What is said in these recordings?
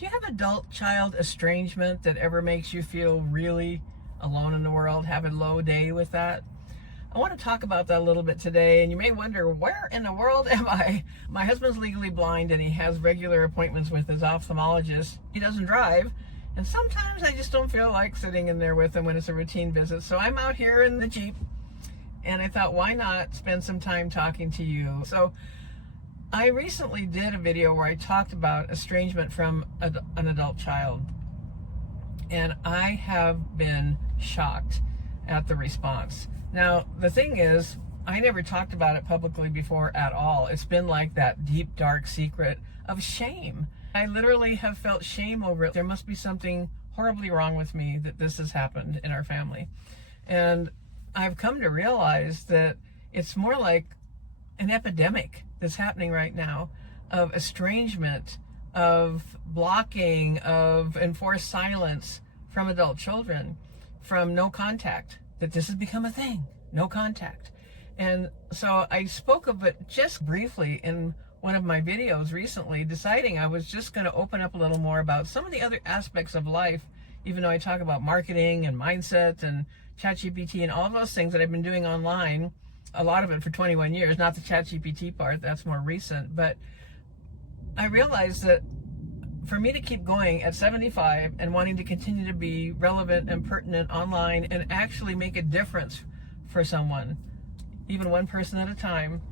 Do you have adult-child estrangement that ever makes you feel really alone in the world, have a low day with that? I want to talk about that a little bit today, and you may wonder, where in the world am I? My husband's legally blind, and he has regular appointments with his ophthalmologist. He doesn't drive, and sometimes I just don't feel like sitting in there with him when it's a routine visit. So I'm out here in the Jeep, and I thought, why not spend some time talking to you? So I recently did a video where I talked about estrangement from an adult child, and I have been shocked at the response. Now, the thing is, I never talked about it publicly before at all. It's been like that deep, dark secret of shame. I literally have felt shame over it. There must be something horribly wrong with me that this has happened in our family. And I've come to realize that it's more like an epidemic that's happening right now of estrangement, of blocking, of enforced silence from adult children, from no contact, that this has become a thing, no contact. And so I spoke of it just briefly in one of my videos recently, deciding I was just going to open up a little more about some of the other aspects of life, even though I talk about marketing and mindset and ChatGPT and all of those things that I've been doing online, a lot of it for 21 years, not the ChatGPT part, that's more recent. But I realized that for me to keep going at 75 and wanting to continue to be relevant and pertinent online and actually make a difference for someone, even one person at a time,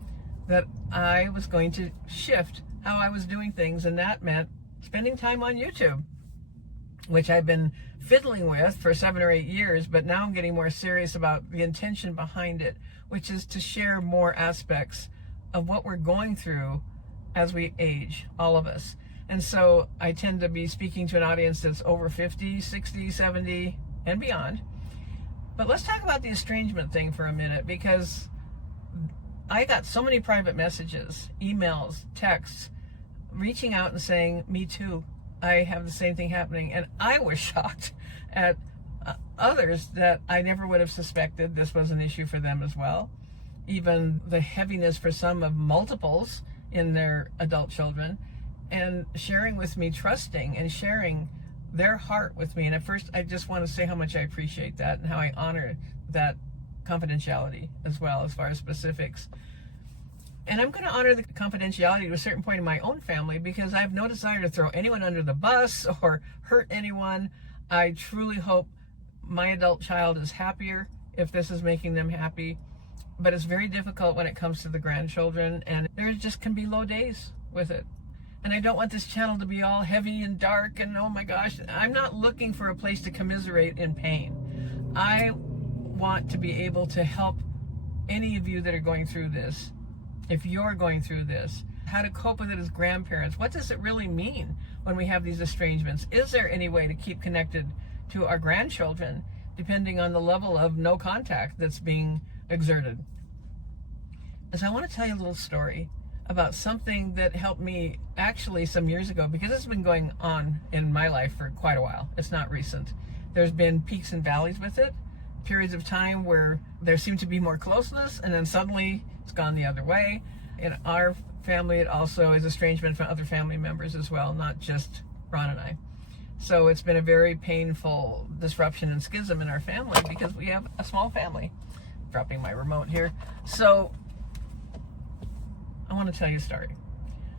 that I was going to shift how I was doing things. And that meant spending time on YouTube, which I've been fiddling with for 7 or 8 years, but now I'm getting more serious about the intention behind it, which is to share more aspects of what we're going through as we age, all of us. And so I tend to be speaking to an audience that's over 50, 60, 70, and beyond. But let's talk about the estrangement thing for a minute, because I got so many private messages, emails, texts, reaching out and saying, me too, I have the same thing happening. And I was shocked at others that I never would have suspected this was an issue for them as well. Even the heaviness for some of multiples in their adult children, and sharing with me, trusting and sharing their heart with me. And at first, I just want to say how much I appreciate that and how I honor that confidentiality as well, as far as specifics. And I'm going to honor the confidentiality to a certain point in my own family, because I have no desire to throw anyone under the bus or hurt anyone. I truly hope my adult child is happier if this is making them happy. But it's very difficult when it comes to the grandchildren, and there just can be low days with it. And I don't want this channel to be all heavy and dark and oh my gosh. I'm not looking for a place to commiserate in pain. I want to be able to help any of you that are going through this, if you're going through this, how to cope with it as grandparents. What does it really mean when we have these estrangements? Is there any way to keep connected to our grandchildren, depending on the level of no contact that's being exerted? As I want to tell you a little story about something that helped me actually some years ago, because it's been going on in my life for quite a while. It's not recent. There's been peaks and valleys with it, periods of time where there seemed to be more closeness, and then suddenly it's gone the other way. In our family, it also is estrangement from other family members as well, not just Ron and I. So it's been a very painful disruption and schism in our family, because we have a small family. Dropping my remote here. So I want to tell you a story.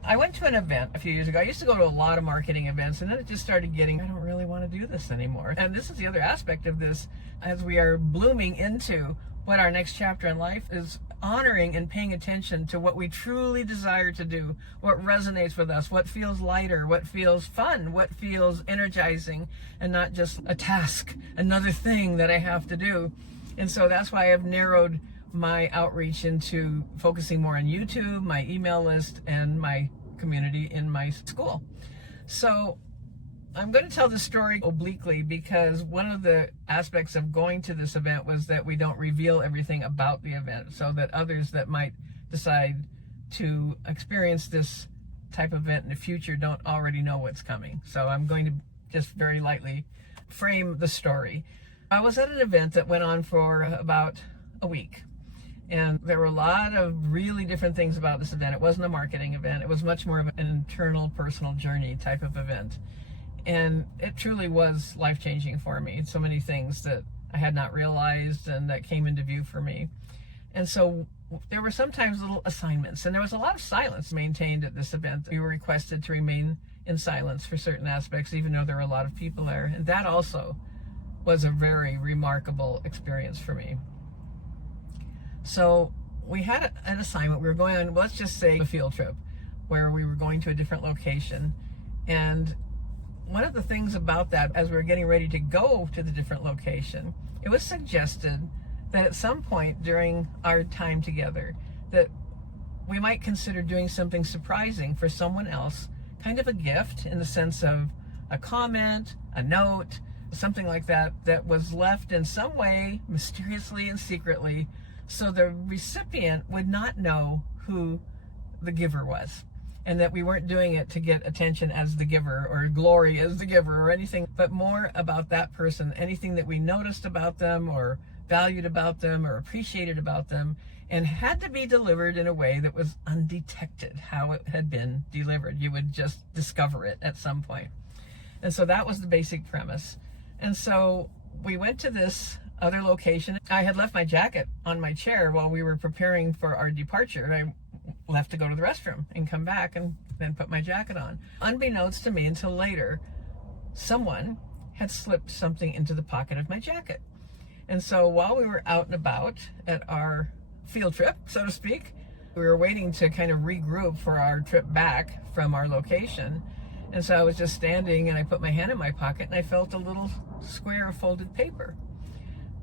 I went to an event a few years ago. I used to go to a lot of marketing events, and then it just started getting, I don't really want to do this anymore. And this is the other aspect of this, as we are blooming into what our next chapter in life is, honoring and paying attention to what we truly desire to do, what resonates with us, what feels lighter, what feels fun, what feels energizing, and not just a task, another thing that I have to do. And so that's why I've narrowed my outreach into focusing more on YouTube, my email list, and my community in my school. So I'm going to tell the story obliquely, because one of the aspects of going to this event was that we don't reveal everything about the event, so that others that might decide to experience this type of event in the future don't already know what's coming. So I'm going to just very lightly frame the story. I was at an event that went on for about a week. And there were a lot of really different things about this event. It wasn't a marketing event. It was much more of an internal, personal journey type of event. And it truly was life-changing for me. So many things that I had not realized and that came into view for me. And so there were sometimes little assignments, and there was a lot of silence maintained at this event. We were requested to remain in silence for certain aspects, even though there were a lot of people there. And that also was a very remarkable experience for me. So we had an assignment. We were going on, let's just say, a field trip where we were going to a different location. And one of the things about that, as we were getting ready to go to the different location, it was suggested that at some point during our time together that we might consider doing something surprising for someone else, kind of a gift in the sense of a comment, a note, something like that, that was left in some way mysteriously and secretly, so the recipient would not know who the giver was, and that we weren't doing it to get attention as the giver or glory as the giver or anything, but more about that person, anything that we noticed about them or valued about them or appreciated about them, and had to be delivered in a way that was undetected how it had been delivered. You would just discover it at some point. And so that was the basic premise. And so we went to this other location. I had left my jacket on my chair while we were preparing for our departure. I left to go to the restroom and come back and then put my jacket on. Unbeknownst to me until later, someone had slipped something into the pocket of my jacket. And so while we were out and about at our field trip, so to speak, we were waiting to kind of regroup for our trip back from our location. And so I was just standing and I put my hand in my pocket and I felt a little square of folded paper.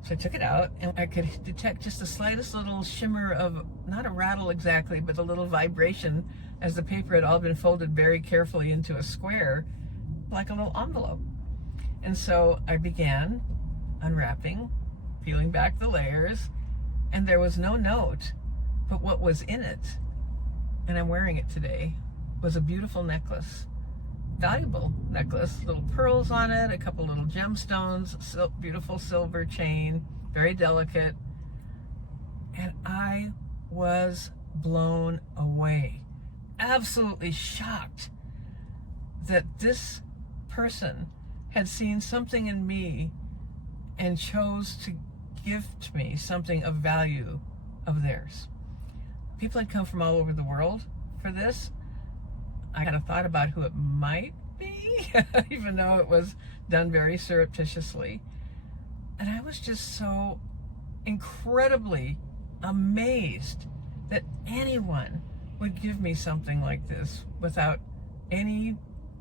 So I took it out and I could detect just the slightest little shimmer of, not a rattle exactly, but a little vibration as the paper had all been folded very carefully into a square, like a little envelope. And so I began unwrapping, peeling back the layers, and there was no note, but what was in it, and I'm wearing it today, was a beautiful necklace. Valuable necklace, little pearls on it, a couple little gemstones, beautiful silver chain, very delicate. And I was blown away, absolutely shocked that this person had seen something in me and chose to gift me something of value of theirs. People had come from all over the world for this. I had a thought about who it might be, even though it was done very surreptitiously. And I was just so incredibly amazed that anyone would give me something like this without any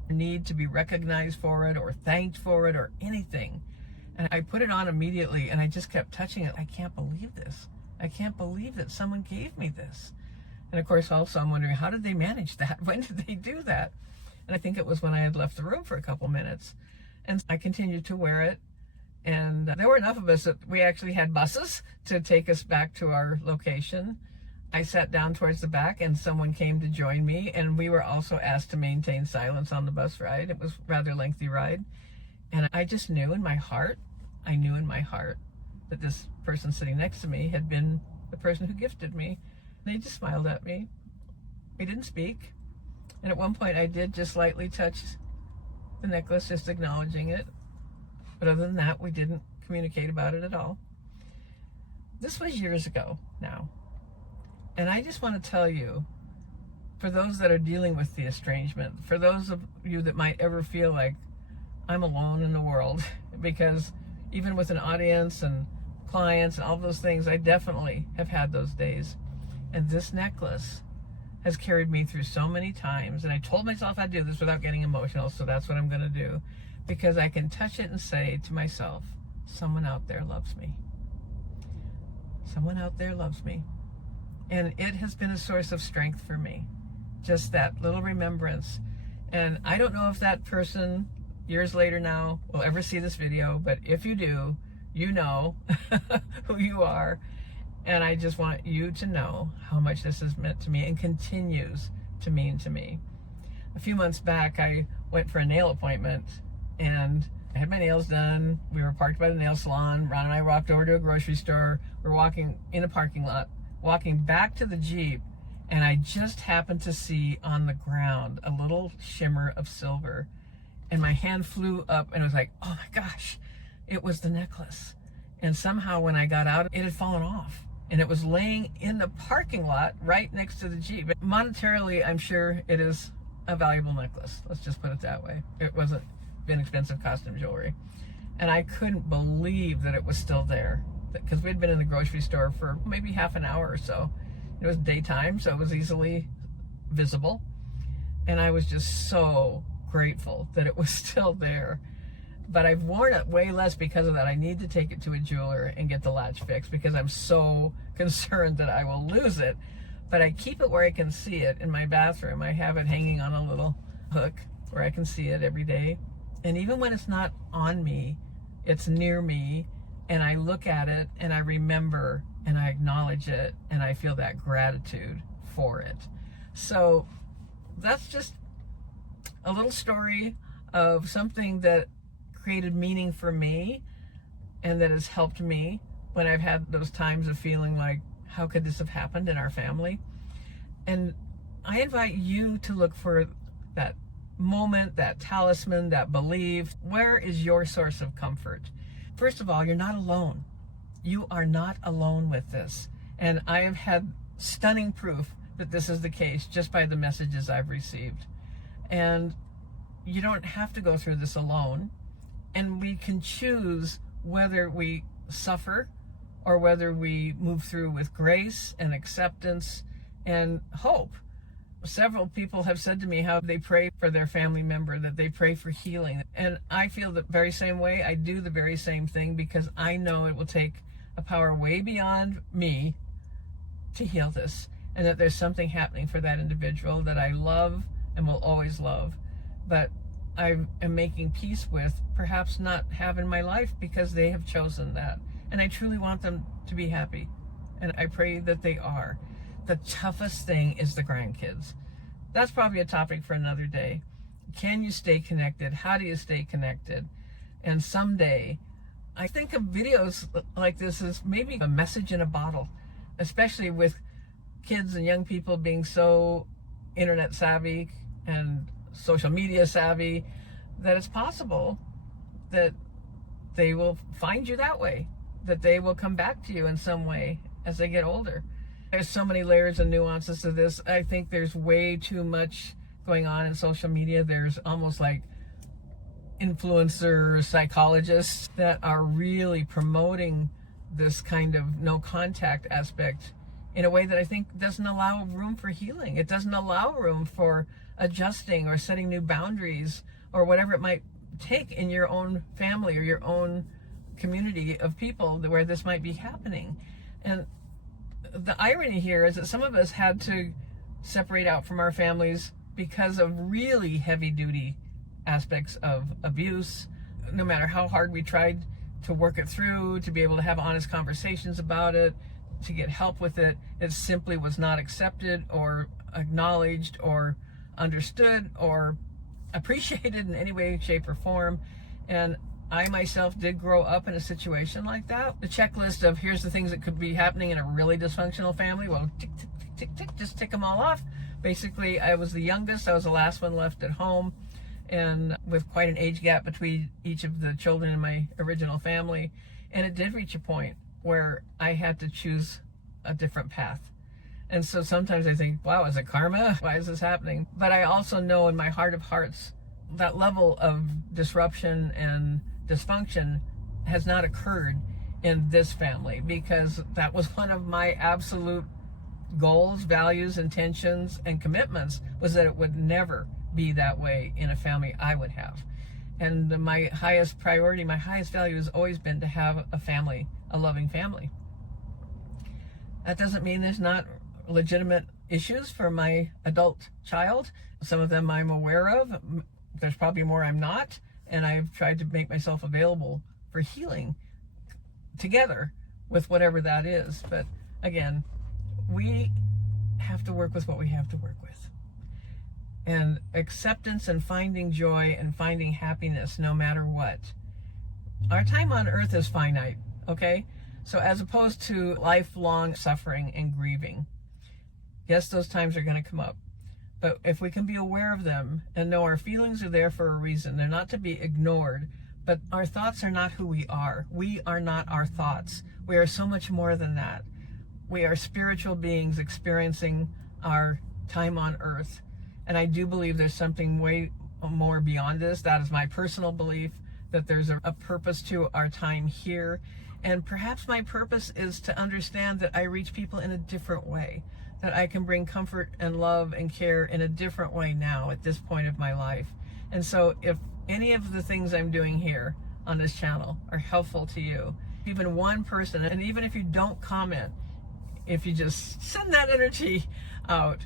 need to be recognized for it or thanked for it or anything. And I put it on immediately and I just kept touching it. I can't believe this. I can't believe that someone gave me this. And of course, also I'm wondering, how did they manage that? When did they do that? And I think it was when I had left the room for a couple minutes. And I continued to wear it. And there were enough of us that we actually had buses to take us back to our location. I sat down towards the back and someone came to join me. And we were also asked to maintain silence on the bus ride. It was a rather lengthy ride. And I just knew in my heart, that this person sitting next to me had been the person who gifted me. They just smiled at me. We didn't speak. And at one point I did just lightly touch the necklace, just acknowledging it. But other than that, we didn't communicate about it at all. This was years ago now. And I just want to tell you, for those that are dealing with the estrangement, for those of you that might ever feel like I'm alone in the world, because even with an audience and clients and all those things, I definitely have had those days. And this necklace has carried me through so many times. And I told myself I'd do this without getting emotional, so that's what I'm going to do. Because I can touch it and say to myself, someone out there loves me. Someone out there loves me. And it has been a source of strength for me. Just that little remembrance. And I don't know if that person, years later now, will ever see this video, but if you do, you know who you are. And I just want you to know how much this has meant to me and continues to mean to me. A few months back, I went for a nail appointment and I had my nails done. We were parked by the nail salon. Ron and I walked over to a grocery store. We're walking in a parking lot, walking back to the Jeep, and I just happened to see on the ground a little shimmer of silver. and my hand flew up and I was like, oh my gosh, it was the necklace. And somehow when I got out, it had fallen off. And it was laying in the parking lot right next to the Jeep. Monetarily, I'm sure it is a valuable necklace. Let's just put it that way. It wasn't inexpensive costume jewelry. And I couldn't believe that it was still there. Because we'd been in the grocery store for maybe half an hour or so. It was daytime, so it was easily visible. And I was just so grateful that it was still there. But I've worn it way less because of that. I need to take it to a jeweler and get the latch fixed because I'm so concerned that I will lose it. But I keep it where I can see it in my bathroom. I have it hanging on a little hook where I can see it every day. And even when it's not on me, it's near me, and I look at it and I remember and I acknowledge it and I feel that gratitude for it. So that's just a little story of something that created meaning for me and that has helped me when I've had those times of feeling like, how could this have happened in our family? And I invite you to look for that moment, that talisman, that belief. Where is your source of comfort? First of all, you're not alone. You are not alone with this. And I have had stunning proof that this is the case just by the messages I've received. And you don't have to go through this alone. And we can choose whether we suffer or whether we move through with grace and acceptance and hope. Several people have said to me how they pray for their family member, that they pray for healing. And I feel the very same way. I do the very same thing because I know it will take a power way beyond me to heal this, and that there's something happening for that individual that I love and will always love. But I am making peace with perhaps not having my life because they have chosen that. And I truly want them to be happy. And I pray that they are. The toughest thing is the grandkids. That's probably a topic for another day. Can you stay connected? How do you stay connected? And someday, I think of videos like this as maybe a message in a bottle, especially with kids and young people being so internet savvy and social media savvy, that it's possible that they will find you that way, that they will come back to you in some way as they get older. There's so many layers and nuances to this. I think there's way too much going on in social media. There's almost like influencer psychologists that are really promoting this kind of no contact aspect in a way that I think doesn't allow room for healing. It doesn't allow room for adjusting or setting new boundaries or whatever it might take in your own family or your own community of people where this might be happening. And the irony here is that some of us had to separate out from our families because of really heavy duty aspects of abuse. No matter how hard we tried to work it through, to be able to have honest conversations about it, to get help with it, it simply was not accepted or acknowledged or understood or appreciated in any way, shape, or form. And I myself did grow up in a situation like that. The checklist of here's the things that could be happening in a really dysfunctional family. Well, tick, tick, tick, tick, tick, just tick them all off. Basically, I was the youngest. I was the last one left at home, and with quite an age gap between each of the children in my original family. And it did reach a point where I had to choose a different path. And so sometimes I think, wow, is it karma? Why is this happening? But I also know in my heart of hearts, that level of disruption and dysfunction has not occurred in this family, because that was one of my absolute goals, values, intentions, and commitments, was that it would never be that way in a family I would have. And my highest priority, my highest value has always been to have a family, a loving family. That doesn't mean there's not legitimate issues for my adult child. Some of them I'm aware of. There's probably more I'm not. And I've tried to make myself available for healing together with whatever that is. But again, we have to work with what we have to work with. And acceptance and finding joy and finding happiness no matter what. Our time on earth is finite, okay? So as opposed to lifelong suffering and grieving, yes, those times are going to come up. But if we can be aware of them and know our feelings are there for a reason, they're not to be ignored, but our thoughts are not who we are. We are not our thoughts. We are so much more than that. We are spiritual beings experiencing our time on earth. And I do believe there's something way more beyond this. That is my personal belief, that there's a purpose to our time here. And perhaps my purpose is to understand that I reach people in a different way, that I can bring comfort and love and care in a different way now at this point of my life. And so if any of the things I'm doing here on this channel are helpful to you, even one person, and even if you don't comment, if you just send that energy out,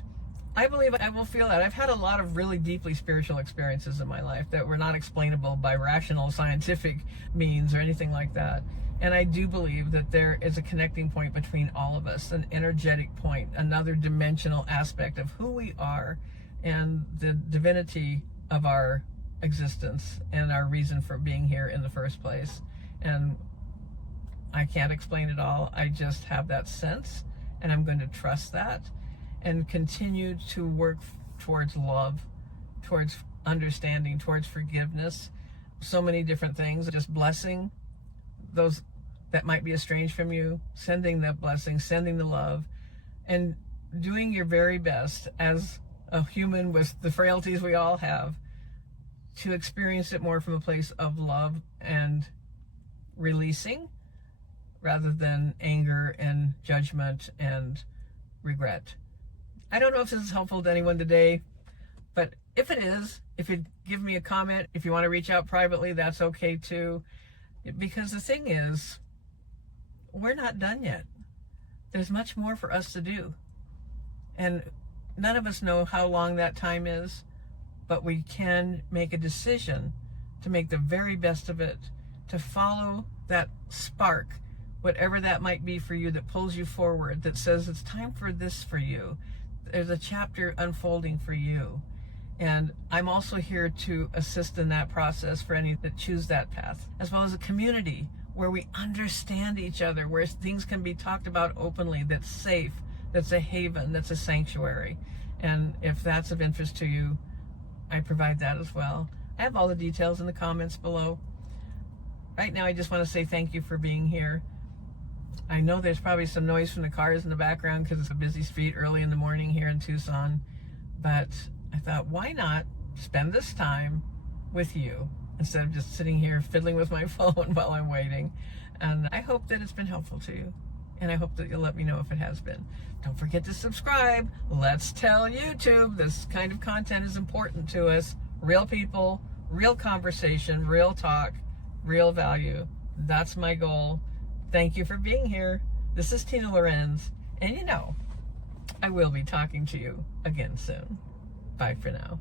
I believe I will feel that. I've had a lot of really deeply spiritual experiences in my life that were not explainable by rational scientific means or anything like that. And I do believe that there is a connecting point between all of us, an energetic point, another dimensional aspect of who we are and the divinity of our existence and our reason for being here in the first place. And I can't explain it all. I just have that sense, and I'm going to trust that and continue to work towards love, towards understanding, towards forgiveness. So many different things, just blessing those that might be estranged from you, sending that blessing, sending the love, and doing your very best as a human with the frailties we all have to experience it more from a place of love and releasing rather than anger and judgment and regret. I don't know if this is helpful to anyone today, but if it is, if you'd give me a comment, if you want to reach out privately, that's okay too. Because the thing is, we're not done yet. There's much more for us to do. And none of us know how long that time is, but we can make a decision to make the very best of it, to follow that spark, whatever that might be for you, that pulls you forward, that says it's time for this for you. There's a chapter unfolding for you. And I'm also here to assist in that process for any that choose that path, as well as a community where we understand each other, where things can be talked about openly, that's safe, that's a haven, that's a sanctuary. And if that's of interest to you, I provide that as well. I have all the details in the comments below. Right now, I just want to say thank you for being here. I know there's probably some noise from the cars in the background because it's a busy street early in the morning here in Tucson, but I thought, why not spend this time with you instead of just sitting here fiddling with my phone while I'm waiting? And I hope that it's been helpful to you, and I hope that you'll let me know if it has been. Don't forget to subscribe. Let's tell YouTube this kind of content is important to us. Real people, real conversation, real talk, real value. That's my goal. Thank you for being here. This is Tina Lorenz, and you know, I will be talking to you again soon. Bye for now.